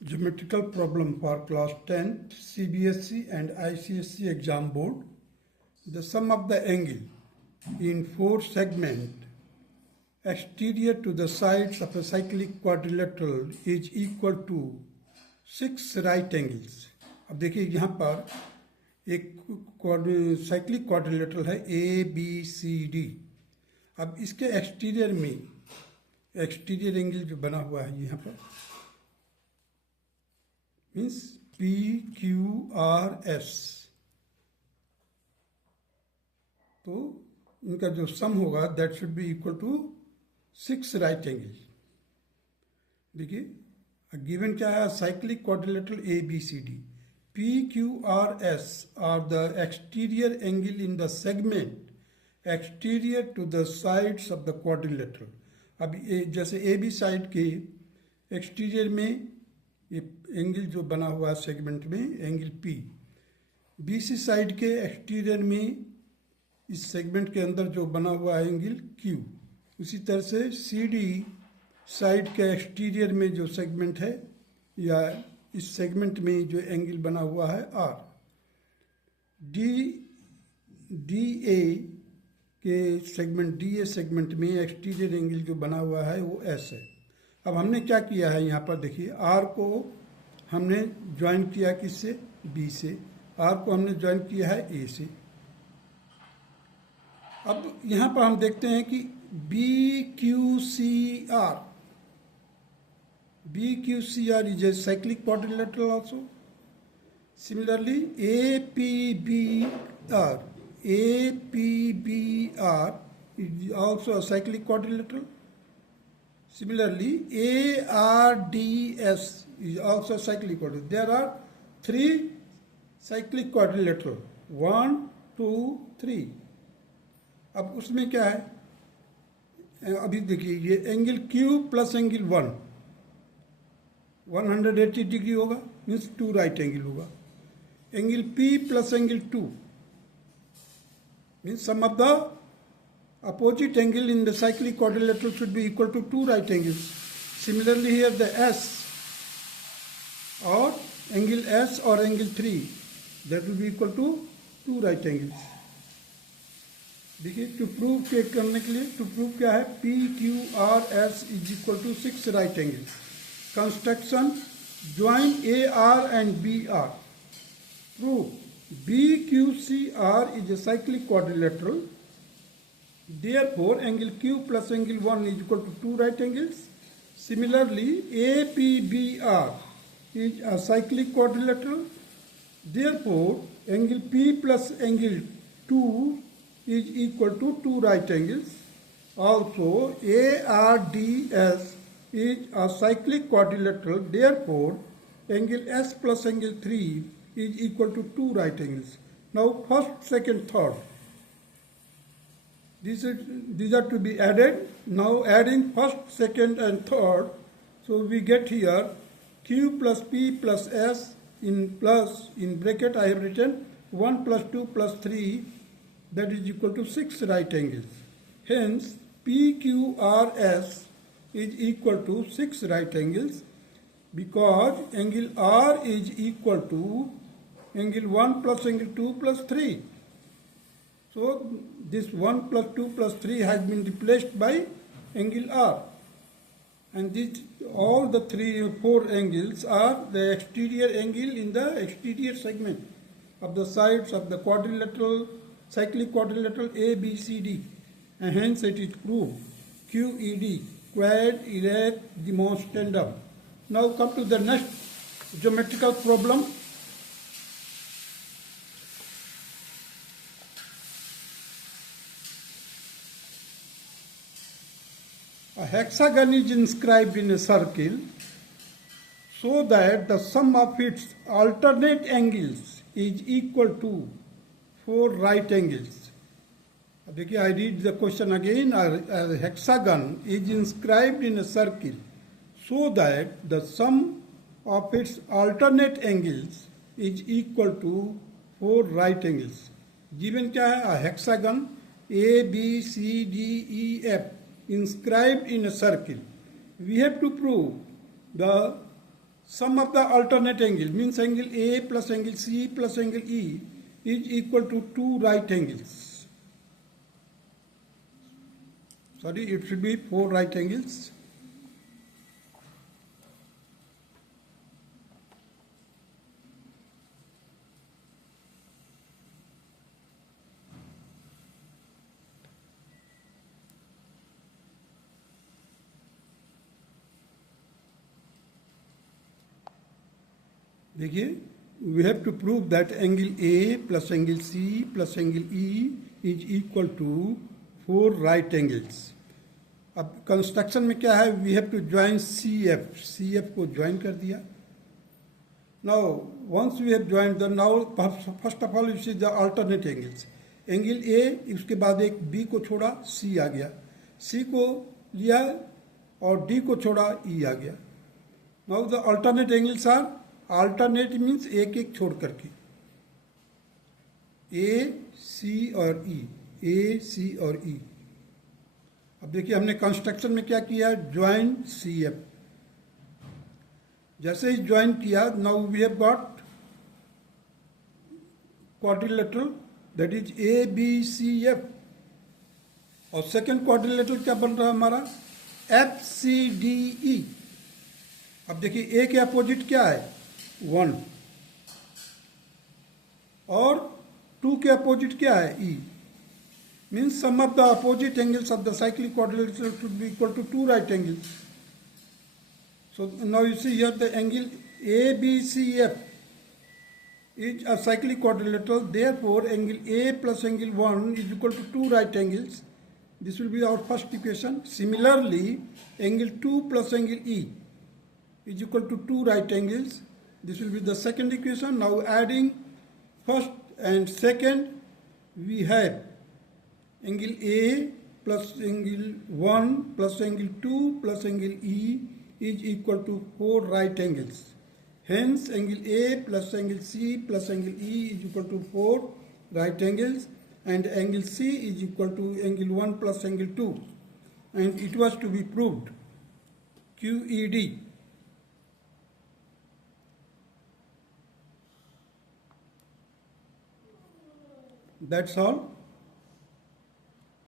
Geometrical problem for class 10th CBSE and ICSE exam board. The sum of the angle in four segments exterior to the sides of a cyclic quadrilateral is equal to 6 right angles. अब देखिए यहाँ पर एक cyclic quadrilateral है ABCD. अब इसके exterior में exterior angle जो बना हुआ है यहाँ पर मीन्स PQRS, तो इनका जो सम होगा that should be equal to 6 right angle. देखिए गिवन क्या है, cyclic quadrilateral ABCD. PQRS are the exterior angle in the segment exterior to the sides of the quadrilateral. अब जैसे AB साइड के एक्सटीरियर में ये एंगल जो बना हुआ है सेगमेंट में एंगल P, BC साइड के एक्सटीरियर में इस सेगमेंट के अंदर जो बना हुआ है एंगल Q, उसी तरह से CD साइड के एक्सटीरियर में जो सेगमेंट है या इस सेगमेंट में जो एंगल बना हुआ है R. DA के सेगमेंट DA सेगमेंट में एक्सटीरियर एंगल जो बना हुआ है वो S है. अब हमने क्या किया है यहाँ पर देखिए, R को हमने ज्वाइन किया किससे, B से. R को हमने ज्वाइन किया है A से. अब यहाँ पर हम देखते हैं कि BQCR is a cyclic quadrilateral also. Similarly, APBR is also a cyclic quadrilateral. Similarly, ARDS is also a cyclic quadrilateral. There are 3 cyclic quadrilateral. 1, 2, 3. अब उसमें क्या है, अभी देखिए ये angle Q plus angle 180 degree होगा, मीन्स 2 राइट एंगल होगा. Angle P plus angle 2 means sum of the opposite angle in the cyclic quadrilateral should be equal to 2 right angles. Similarly here the S or angle S or angle 3, that will be equal to 2 right angles. देखिए to prove के करने के लिए, to prove क्या है, PQRS is equal to 6 right angles. Construction, join AR and BR. Prove BQCR is a cyclic quadrilateral. Therefore, angle Q plus angle 1 is equal to 2 right angles. Similarly, APBR is a cyclic quadrilateral. Therefore, angle P plus angle 2 is equal to 2 right angles. Also, ARDS is a cyclic quadrilateral. Therefore, angle S plus angle 3 is equal to 2 right angles. Now, first, second, third. These are to be added. Now adding first, second and third. So we get here Q plus P plus S in bracket I have written 1 plus 2 plus 3, that is equal to 6 right angles. Hence PQRS is equal to 6 right angles because angle R is equal to angle 1 plus angle 2 plus 3. So this 1 plus 2 plus 3 has been replaced by angle R, and all the 4 angles are the exterior angle in the exterior segment of the sides of the cyclic quadrilateral ABCD, and hence it is proved QED, quad erect demonstrandum. Now come to the next geometrical problem. A hexagon is inscribed in a circle so that the sum of its alternate angles is equal to 4 right angles. देखिए, I read the question again. A hexagon is inscribed in a circle so that the sum of its alternate angles is equal to 4 right angles. Given क्या है, a hexagon ABCDEF inscribed in a circle. We have to prove the sum of the alternate angle means angle A plus angle C plus angle E is equal to 2 right angles. Sorry, it should be 4 right angles. देखिए, we have to prove that angle A plus angle C plus angle E is equal to 4 right angles. अब construction में क्या है, we have to join CF को join कर दिया. Now once we have join the, now first of all you see the alternate angles. Angle A, उसके बाद एक B को छोड़ा, C आ गया, C को लिया और D को छोड़ा, E आ गया. Now the alternate angles are, alternate means एक एक छोड़ करके, A, C और E, A, C और E. अब देखिए हमने कंस्ट्रक्शन में क्या किया, ज्वाइन CF. जैसे ही ज्वाइन किया, now we have got quadrilateral, that is ABCF. और सेकंड क्वाड्रिलेटरल क्या बन रहा है हमारा, FCDE. अब देखिए A के अपोजिट क्या है, 1, और 2 के अपोजिट क्या है, E. Means sum of the opposite angles of the cyclic quadrilateral should be equal to 2 right angles. So now you see here the angle ABCF is a cyclic quadrilateral. Therefore, angle A plus angle 1 is equal to 2 right angles. This will be our first equation. Similarly, angle 2 plus angle E is equal to 2 right angles. This will be the second equation. Now adding first and second, we have angle A plus angle 1 plus angle 2 plus angle E is equal to 4 right angles. Hence, angle A plus angle C plus angle E is equal to 4 right angles, and angle C is equal to angle 1 plus angle 2. And it was to be proved, QED. That's all.